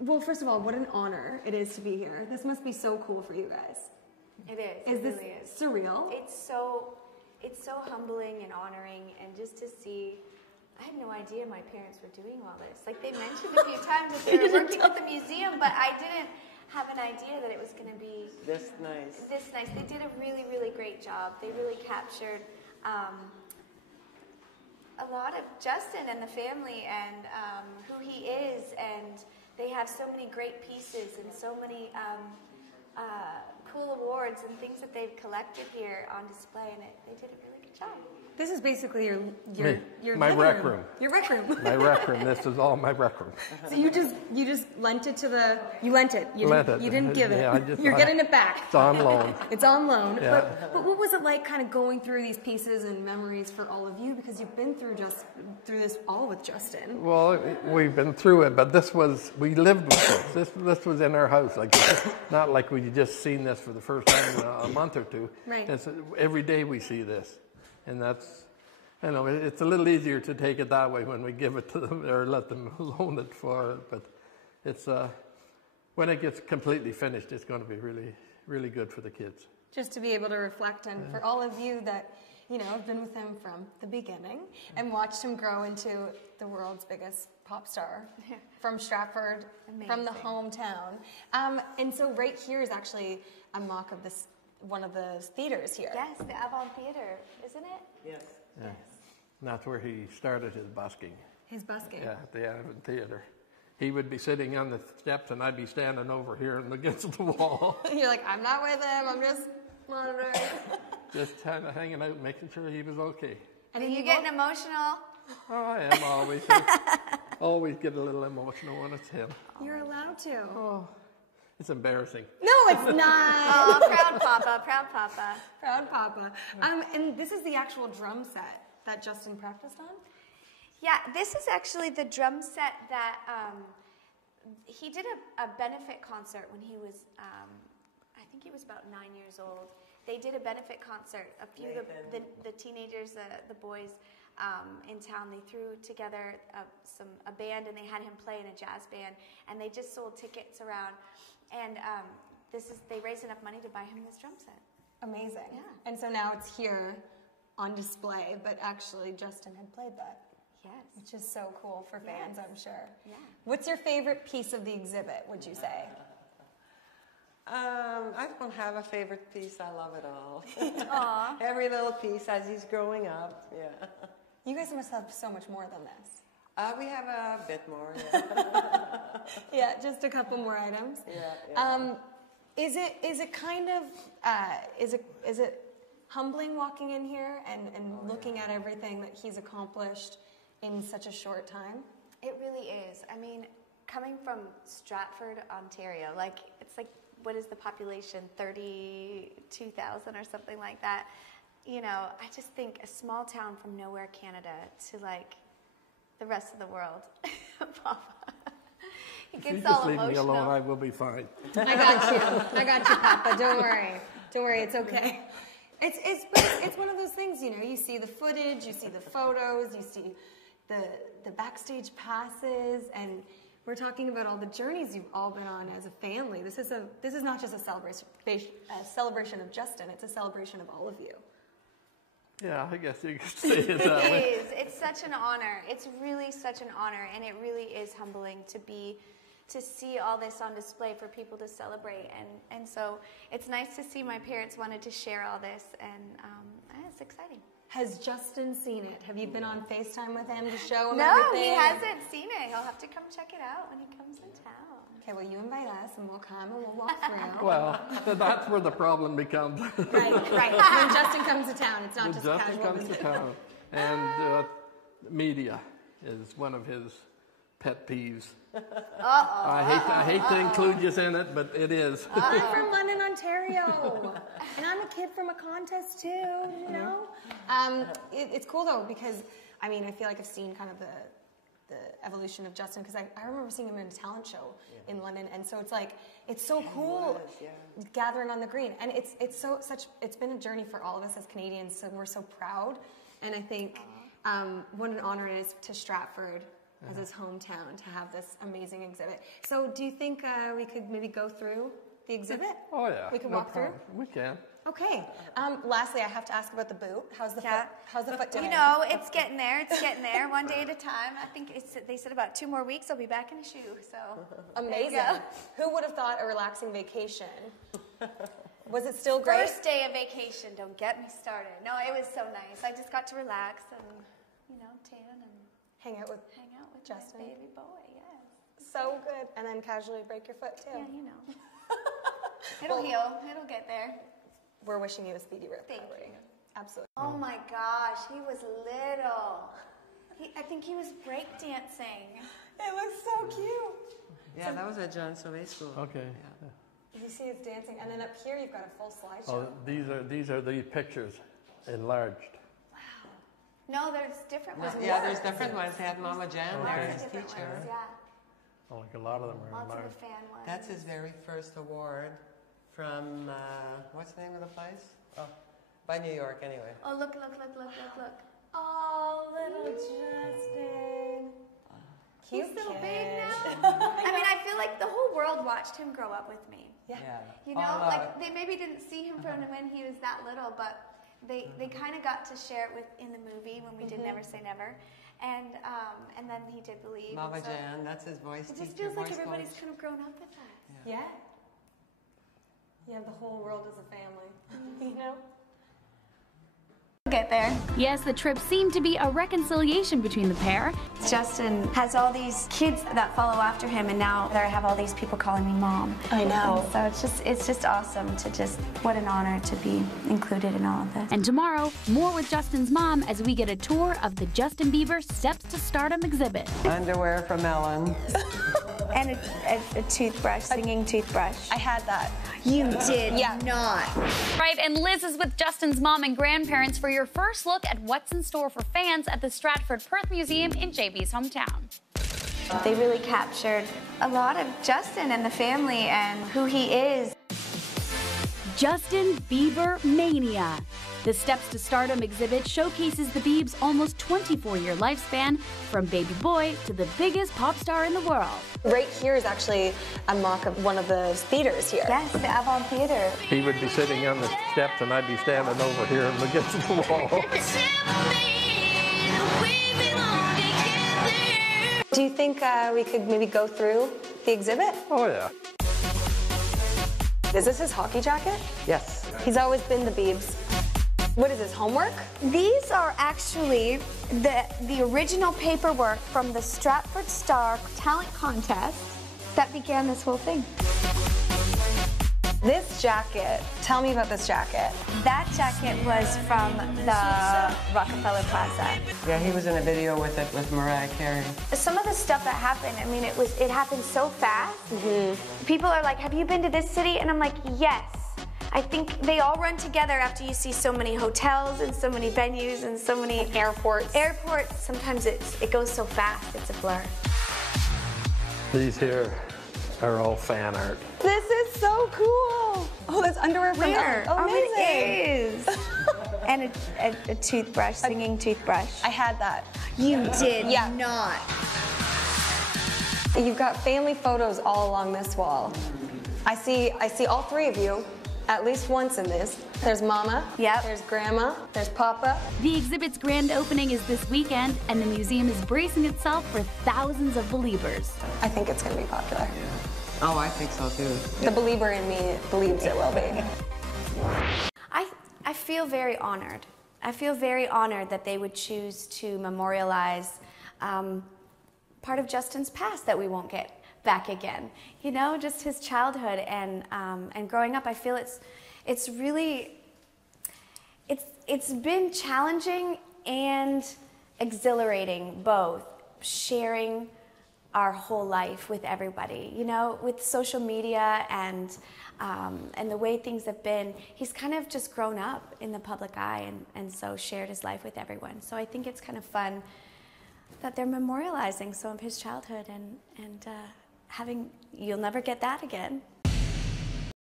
Well, first of all, what an honor it is to be here. This must be so cool for you guys. It is. Is this really is surreal? It's so humbling and honoring, and just to see. I had no idea my parents were doing all this. Like, they mentioned a few times that they were working with the museum, but I didn't have an idea that it was going to be this nice. This nice. They did a really, really great job. They really captured a lot of Justin and the family and who he is, and they have so many great pieces and so many cool awards and things that they've collected here on display, and they did a really good job. This is basically your my rec room. Your rec room. My rec room. This is all my rec room. So you just lent it to the. You lent it. You didn't give it. Yeah, You're getting it back. It's on loan. It's on loan. Yeah. But what was it like, kind of going through these pieces and memories for all of you, because you've been through this all with Justin? Well, we've been through it, but we lived with this. This was in our house. Like, it's not like we just seen this for the first time in a month or two. Right. It's, every day we see this. And that's, it's a little easier to take it that way when we give it to them or let them loan it for it. But it's, when it gets completely finished, it's going to be really, really good for the kids. Just to be able to reflect, and for all of you that, have been with him from the beginning and watched him grow into the world's biggest pop star from Stratford, from the hometown. And so right here is actually a mock of this. One of the theaters here. Yes, the Avon Theatre, isn't it? Yes. Yeah. And that's where he started his busking. His busking? Yeah, at the Avon Theatre. He would be sitting on the steps and I'd be standing over here and against the wall. You're like, I'm not with him, I'm just monitoring. Just kind of hanging out, making sure he was okay. And are you getting emotional? Oh, I am always. Always get a little emotional when it's him. You're allowed to. Oh. It's embarrassing. No, it's not. Oh, proud papa, proud papa. Proud papa. And this is the actual drum set that Justin practiced on? Yeah, this is actually the drum set that he did a benefit concert when he was, I think he was about 9 years old. They did a benefit concert. A few of the teenagers, the boys in town, they threw together a band, and they had him play in a jazz band, and they just sold tickets around. And they raised enough money to buy him this drum set. Amazing. Yeah. And so now it's here on display, but actually Justin had played that. Yes. Which is so cool for fans, I'm sure. Yeah. What's your favorite piece of the exhibit, would you say? I don't have a favorite piece. I love it all. Aww. Every little piece as he's growing up. Yeah. You guys must have so much more than this. We have a bit more. Yeah. Yeah, just a couple more items. Yeah. Is it kind of is it humbling walking in here and looking at everything that he's accomplished in such a short time? It really is. I mean, coming from Stratford, Ontario, it's like, what is the population? 32,000 or something like that. I just think a small town from nowhere, Canada, to the rest of the world. Papa. It gets all leave emotional. me alone, I will be fine. I got you, Papa. Don't worry, it's okay. It's one of those things, you see the footage, you see the photos, you see the backstage passes, and we're talking about all the journeys you've all been on as a family. This is not just a celebration of Justin, it's a celebration of all of you. Yeah, I guess you could say it that way. It is. It's such an honor. It's really such an honor, and it really is humbling to see all this on display for people to celebrate. And so it's nice to see my parents wanted to share all this, and it's exciting. Has Justin seen it? Have you been on FaceTime with him to show him No, everything? he hasn't seen it. He'll have to come check it out when he comes in town. Okay, well, you invite us, and we'll come, and we'll walk through. Well, that's where the problem becomes. Right. When Justin comes to town, it's not just a Justin casual comes visit. to town. And media is one of his pet peeves. I hate to include you in it, but it is. I'm from London, Ontario, and I'm a kid from a contest too. It's cool though because I feel like I've seen kind of the evolution of Justin because I remember seeing him in a talent show in London, and so it's so cool gathering on the green, and it's been a journey for all of us as Canadians, so we're so proud, and I think what an honor it is to Stratford as his hometown to have this amazing exhibit. So do you think we could maybe go through the exhibit? Oh yeah. We can no walk problem. through? We can. Okay. Lastly, I have to ask about the boot. How's the foot? How's the foot doing? You know, it's getting there. It's getting there, one day at a time. I think they said about 2 more weeks I'll be back in a shoe. So Amazing. Who would have thought a relaxing vacation? Was it still great? First day of vacation. Don't get me started. No, it was so nice. I just got to relax and, tan and hang out with Justin, my baby boy. Yes. So good. And then casually break your foot too. Yeah, It'll heal. It'll get there. We're wishing you a speedy recovery. Thank you. Absolutely. Oh my gosh, he was little. I think he was breakdancing. It looks so cute. Yeah, that was at John Sauvé School. Okay. Yeah. You see it's dancing, and then up here you've got a full slideshow. Oh, these are the pictures enlarged. Wow. No, there's different ones. Yeah, there's different ones. They had Mama Jan there Lots as of different teacher. ones, yeah. Oh, like a lot of them are Lots of enlarged. the fan ones. That's his very first award from, what's the name of the place? Oh, by New York, anyway. Oh, look. Oh, little Justin. Cute He's so kid. big now. I mean, I feel like the whole world watched him grow up with me. Yeah. You know, like they maybe didn't see him from when he was that little, but they kind of got to share it in the movie when we did Never Say Never. And then he did Believe. Mama Jan, that's his voice It teacher. just feels like voice everybody's coach. kind of grown up with us. Yeah. You have the whole world as a family. You know? We'll get there. Yes, the trip seemed to be a reconciliation between the pair. Justin has all these kids that follow after him, and now I have all these people calling me mom. I know. And so it's just awesome to what an honor to be included in all of this. And tomorrow, more with Justin's mom as we get a tour of the Justin Bieber Steps to Stardom exhibit. Underwear from Ellen. And a toothbrush, singing toothbrush. I had that. You did not. Right, and Liz is with Justin's mom and grandparents for your first look at what's in store for fans at the Stratford Perth Museum in JB's hometown. They really captured a lot of Justin and the family and who he is. Justin Bieber Mania. The Steps to Stardom exhibit showcases the Bieb's almost 24-year lifespan, from baby boy to the biggest pop star in the world. Right here is actually a mock of one of the theaters here. Yes, the Avon Theater. He would be sitting on the steps and I'd be standing over here against the wall. Do you think we could maybe go through the exhibit? Oh yeah. Is this his hockey jacket? Yes. He's always been the Biebs. What is his homework? These are actually the original paperwork from the Stratford Star talent contest that began this whole thing. This jacket, tell me about this jacket. That jacket was from the Rockefeller Plaza. Yeah, he was in a video with it with Mariah Carey. Some of the stuff that happened, I mean, it happened so fast. People are like, have you been to this city? And I'm like, yes. I think they all run together after you see so many hotels and so many venues and so many airports. Sometimes it goes so fast, it's a blur. These here are all fan art. This is so cool. Oh, that's underwear from Where? Oh, amazing. It is. And a toothbrush, singing toothbrush. I had that. You did Yeah. not. You've got family photos all along this wall. I see all three of you at least once in this. There's Mama. Yep. There's Grandma. There's Papa. The exhibit's grand opening is this weekend, and the museum is bracing itself for thousands of believers. I think it's going to be popular. Oh, I think so too. The believer in me believes it will be. I feel very honored. I feel very honored that they would choose to memorialize part of Justin's past that we won't get back again. You know, just his childhood and growing up. I feel it's really been challenging and exhilarating both, sharing our whole life with everybody. You know, with social media and the way things have been, he's kind of just grown up in the public eye and so shared his life with everyone. So I think it's kind of fun that they're memorializing some of his childhood and you'll never get that again.